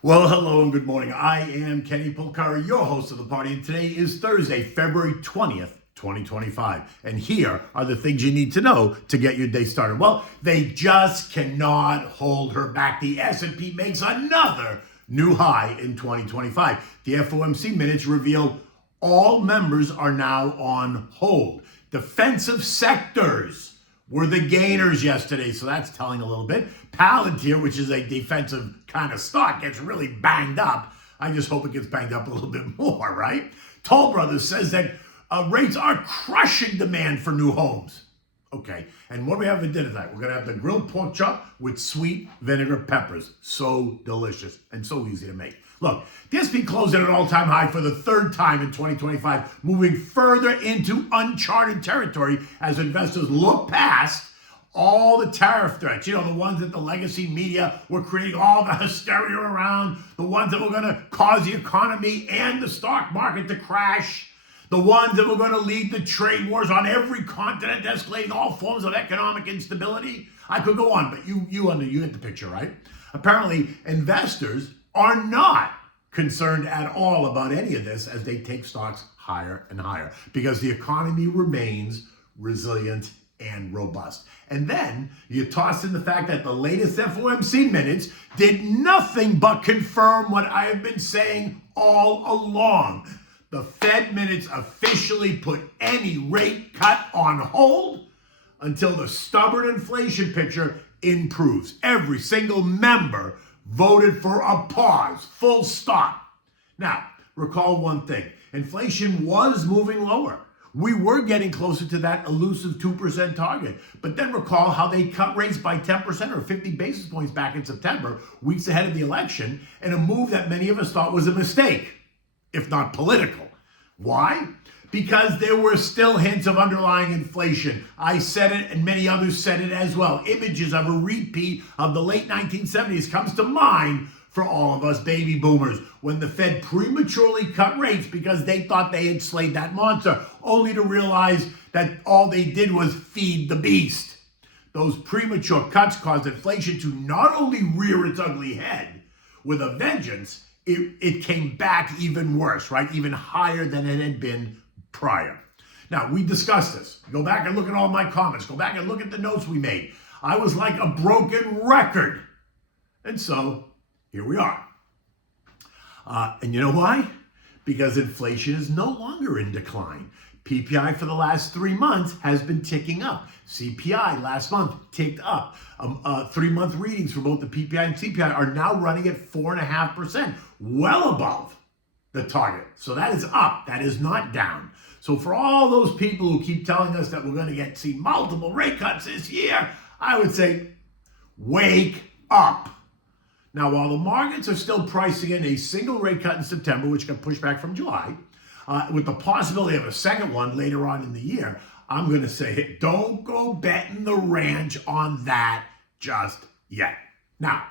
Well, hello and good morning. I am Kenny Polcari, your host of the party, and today is Thursday, February 20th, 2025. And here are the things you need to know to get your day started. Well, they just cannot hold her back. The S&P makes another new high in 2025. The FOMC minutes reveal all members are now on hold. Defensive sectors were the gainers yesterday, so that's telling a little bit. Palantir, which is a defensive kind of stock, gets really banged up. I just hope it gets banged up a little bit more, right? Toll Brothers says that rates are crushing demand for new homes. Okay, and what do we have for dinner tonight? We're going to have the grilled pork chop with sweet vinegar peppers. So delicious and so easy to make. Look, the S&P closed at an all-time high for the third time in 2025, moving further into uncharted territory as investors look past all the tariff threats, the ones that the legacy media were creating all the hysteria around, the ones that were going to cause the economy and the stock market to crash, the ones that were going to lead to trade wars on every continent, escalating all forms of economic instability. I could go on, but you get the picture, right? Apparently, investors are not concerned at all about any of this as they take stocks higher and higher because the economy remains resilient and robust. And then you toss in the fact that the latest FOMC minutes did nothing but confirm what I have been saying all along. The Fed minutes officially put any rate cut on hold until the stubborn inflation picture improves. Every single member voted for a pause, full stop. Now, recall one thing. Inflation was moving lower. We were getting closer to that elusive 2% target. But then recall how they cut rates by 10% or 50 basis points back in September, weeks ahead of the election, in a move that many of us thought was a mistake, if not political. Why? Because there were still hints of underlying inflation. I said it and many others said it as well. Images of a repeat of the late 1970s comes to mind for all of us baby boomers when the Fed prematurely cut rates because they thought they had slayed that monster, only to realize that all they did was feed the beast. Those premature cuts caused inflation to not only rear its ugly head with a vengeance, it came back even worse, right? Even higher than it had been prior. Now, we discussed this. Go back and look at all my comments. Go back and look at the notes we made. I was like a broken record. And so, here we are. And you know why? Because inflation is no longer in decline. PPI for the last 3 months has been ticking up. CPI last month ticked up. 3-month readings for both the PPI and CPI are now running at 4.5%, well above the target. So that is up. That is not down. So for all those people who keep telling us that we're going to see multiple rate cuts this year, I would say, wake up. Now, while the markets are still pricing in a single rate cut in September, which got pushed back from July, with the possibility of a second one later on in the year, I'm going to say, don't go betting the ranch on that just yet. Now,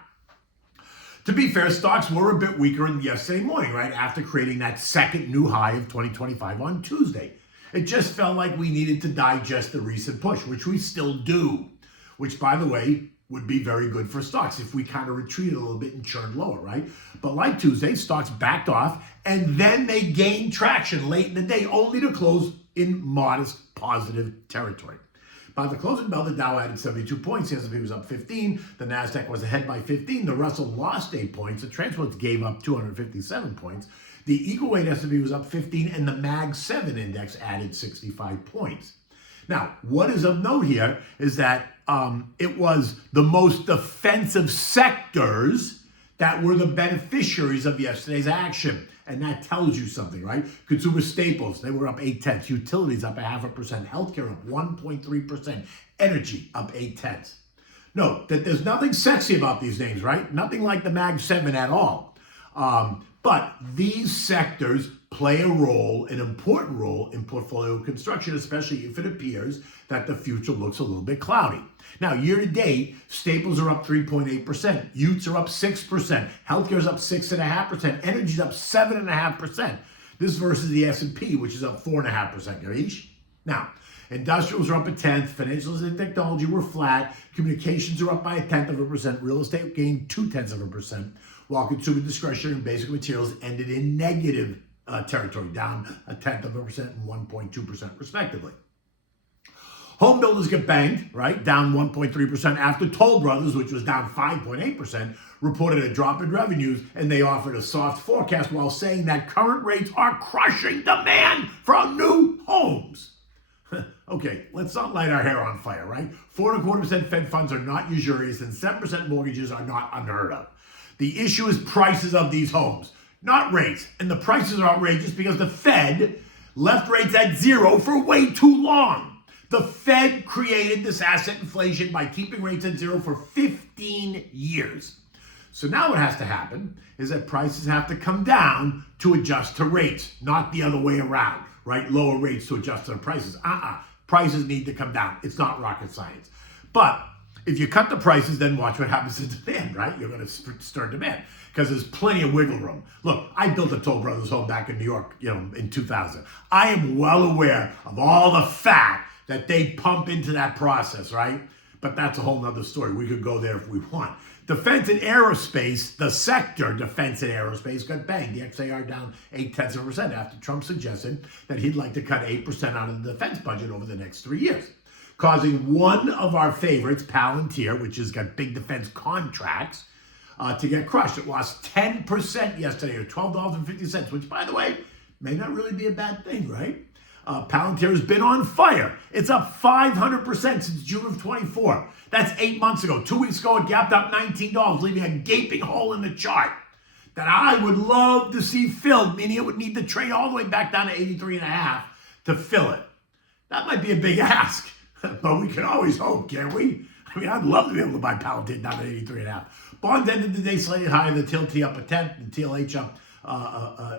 to be fair, stocks were a bit weaker yesterday morning, right? After creating that second new high of 2025 on Tuesday. It just felt like we needed to digest the recent push, which we still do, which, by the way, would be very good for stocks if we kind of retreated a little bit and churned lower, right? But like Tuesday, stocks backed off and then they gained traction late in the day, only to close in modest positive territory. By the closing bell, the Dow added 72 points, the S&P was up 15, the NASDAQ was ahead by 15, the Russell lost 8 points, the Transports gave up 257 points, the equal weight S&P was up 15, and the MAG 7 index added 65 points. Now, what is of note here is that it was the most defensive sectors that were the beneficiaries of yesterday's action. And that tells you something, right? Consumer staples, they were up 0.8. Utilities up 0.5%. Healthcare up 1.3%. Energy up 0.8. Note that there's nothing sexy about these names, right? Nothing like the MAG 7 at all. But these sectors play a role, an important role in portfolio construction, especially if it appears that the future looks a little bit cloudy. Now, year to date, staples are up 3.8%, Utes are up 6%, healthcare is up 6.5%, energy is up 7.5%. This versus the S&P, which is up 4.5%. Garish. Now, industrials are up 1/10, financials and technology were flat, communications are up by 0.1%, real estate gained 0.2%. while consumer discretionary and basic materials ended in negative territory, down 0.1% and 1.2% respectively. Home builders get banged, right? Down 1.3% after Toll Brothers, which was down 5.8%, reported a drop in revenues, and they offered a soft forecast while saying that current rates are crushing demand for new homes. Okay, let's not light our hair on fire, right? 4.25% Fed funds are not usurious, and 7% mortgages are not unheard of. The issue is prices of these homes, not rates. And the prices are outrageous because the Fed left rates at zero for way too long. The Fed created this asset inflation by keeping rates at zero for 15 years. So now what has to happen is that prices have to come down to adjust to rates, not the other way around, right? Lower rates to adjust to the prices. Prices need to come down. It's not rocket science. But if you cut the prices, then watch what happens to demand, right? You're going to stir demand because there's plenty of wiggle room. Look, I built a Toll Brothers home back in New York, in 2000. I am well aware of all the fat that they pump into that process, right? But that's a whole nother story. We could go there if we want. Defense and aerospace, the sector defense and aerospace got banged. The XAR down 0.8% after Trump suggested that he'd like to cut 8% out of the defense budget over the next 3 years, causing one of our favorites, Palantir, which has got big defense contracts, to get crushed. It lost 10% yesterday, or $12.50, which, by the way, may not really be a bad thing, right? Palantir has been on fire. It's up 500% since June of 24. That's 8 months ago. 2 weeks ago, it gapped up $19, leaving a gaping hole in the chart that I would love to see filled, meaning it would need to trade all the way back down to 83.5 to fill it. That might be a big ask, but we can always hope, can't we? I mean, I'd love to be able to buy Palantir down at 83.5. Bonds ended the day slightly higher. The TLT up 0.1, the TLH up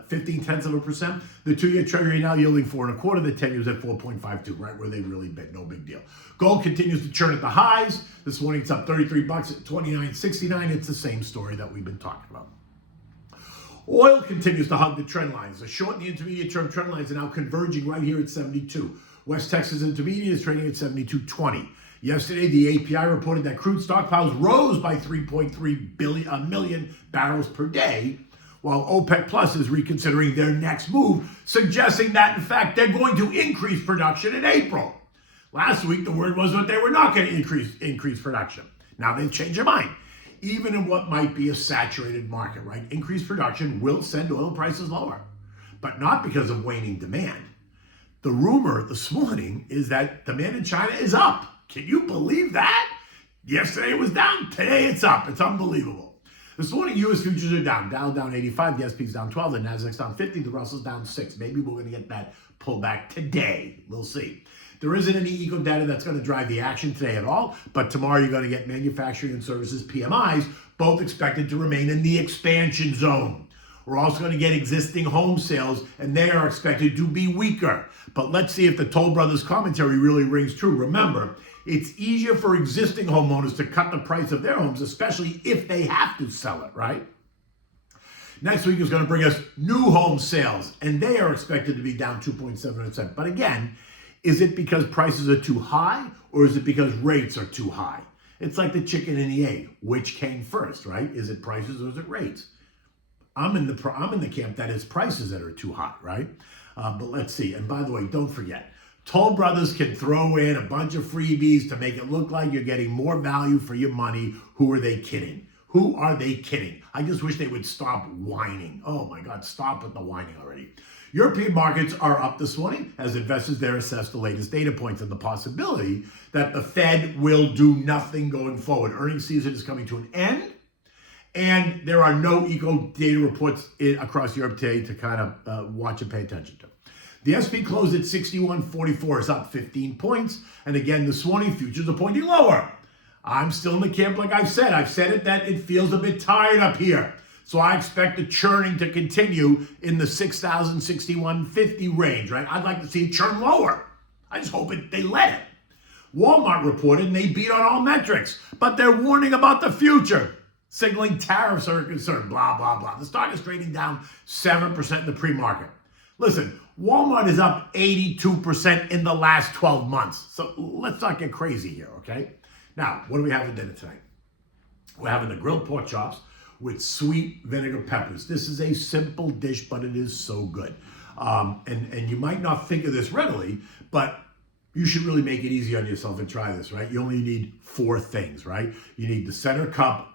0.15%. The 2-year treasury now yielding 4.25. The 10-year's at 4.52, right where they've really been. No big deal. Gold continues to churn at the highs. This morning it's up $33 at 29.69. It's the same story that we've been talking about. Oil continues to hug the trend lines. The short and the intermediate term trend lines are now converging right here at 72. West Texas Intermediate is trading at 72.20. Yesterday, the API reported that crude stockpiles rose by 3.3 million barrels per day, while OPEC Plus is reconsidering their next move, suggesting that, in fact, they're going to increase production in April. Last week, the word was that they were not going to increase production. Now they've changed their mind. Even in what might be a saturated market, right? Increased production will send oil prices lower, but not because of waning demand. The rumor this morning is that demand in China is up. Can you believe that? Yesterday it was down. Today it's up. It's unbelievable. This morning, U.S. futures are down. Dow down 85, the S&P's down 12, the Nasdaq's down 50, the Russell's down 6. Maybe we're going to get that pullback today. We'll see. There isn't any eco data that's going to drive the action today at all, but tomorrow you're going to get manufacturing and services PMIs, both expected to remain in the expansion zone. We're also going to get existing home sales, and they are expected to be weaker. But let's see if the Toll Brothers commentary really rings true. Remember, it's easier for existing homeowners to cut the price of their homes, especially if they have to sell it, right? Next week is going to bring us new home sales, and they are expected to be down 2.7%. But again, is it because prices are too high, or is it because rates are too high? It's like the chicken and the egg. Which came first, right? Is it prices or is it rates? I'm in the camp that it's prices that are too high, right? But let's see. And by the way, don't forget, Toll Brothers can throw in a bunch of freebies to make it look like you're getting more value for your money. Who are they kidding? Who are they kidding? I just wish they would stop whining. Oh my God, stop with the whining already. European markets are up this morning as investors there assess the latest data points and the possibility that the Fed will do nothing going forward. Earnings season is coming to an end, and there are no eco data reports across Europe today to kind of watch and pay attention to. The S&P closed at 61.44, is up 15 points. And again, this morning, futures are pointing lower. I'm still in the camp like I've said. I've said it that it feels a bit tired up here. So I expect the churning to continue in the 6,061.50 range, right? I'd like to see it churn lower. I just hope they let it. Walmart reported and they beat on all metrics, but they're warning about the future, signaling tariffs are a concern, blah, blah, blah. The stock is trading down 7% in the pre-market. Listen, Walmart is up 82% in the last 12 months. So let's not get crazy here, okay? Now, what do we have for dinner tonight? We're having the grilled pork chops with sweet vinegar peppers. This is a simple dish, but it is so good. And you might not think of this readily, but you should really make it easy on yourself and try this, right? You only need 4 things, right? You need the center cut,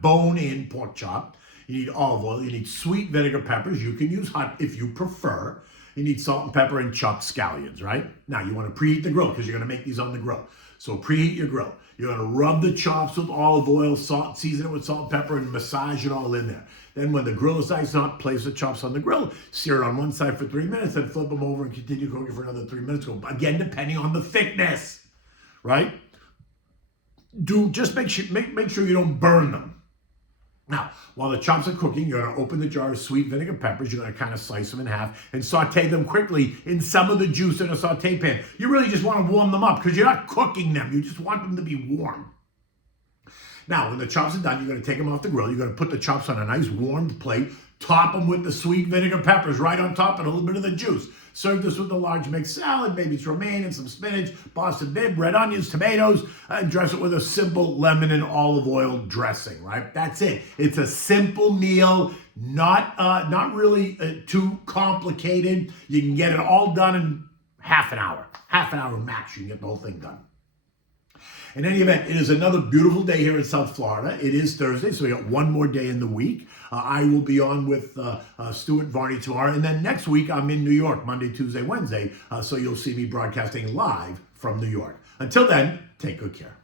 bone-in pork chop. You need olive oil. You need sweet vinegar peppers. You can use hot if you prefer. You need salt and pepper and chopped scallions, right? Now, you want to preheat the grill because you're going to make these on the grill. So preheat your grill. You're going to rub the chops with olive oil, salt, season it with salt and pepper, and massage it all in there. Then when the grill is nice and hot, place the chops on the grill, sear it on one side for 3 minutes, then flip them over and continue cooking for another 3 minutes. Again, depending on the thickness, right? Just make sure you don't burn them. Now, while the chops are cooking, you're going to open the jar of sweet vinegar peppers. You're going to kind of slice them in half and saute them quickly in some of the juice in a saute pan. You really just want to warm them up because you're not cooking them. You just want them to be warm. Now, when the chops are done, you're going to take them off the grill. You're going to put the chops on a nice warmed plate, top them with the sweet vinegar peppers right on top and a little bit of the juice. Serve this with a large mixed salad, maybe it's romaine and some spinach, Boston bib, red onions, tomatoes, and dress it with a simple lemon and olive oil dressing, right? That's it. It's a simple meal, not really too complicated. You can get it all done in half an hour max. You can get the whole thing done. In any event, it is another beautiful day here in South Florida. It is Thursday, so we got one more day in the week. I will be on with Stuart Varney tomorrow. And then next week, I'm in New York, Monday, Tuesday, Wednesday. So you'll see me broadcasting live from New York. Until then, take good care.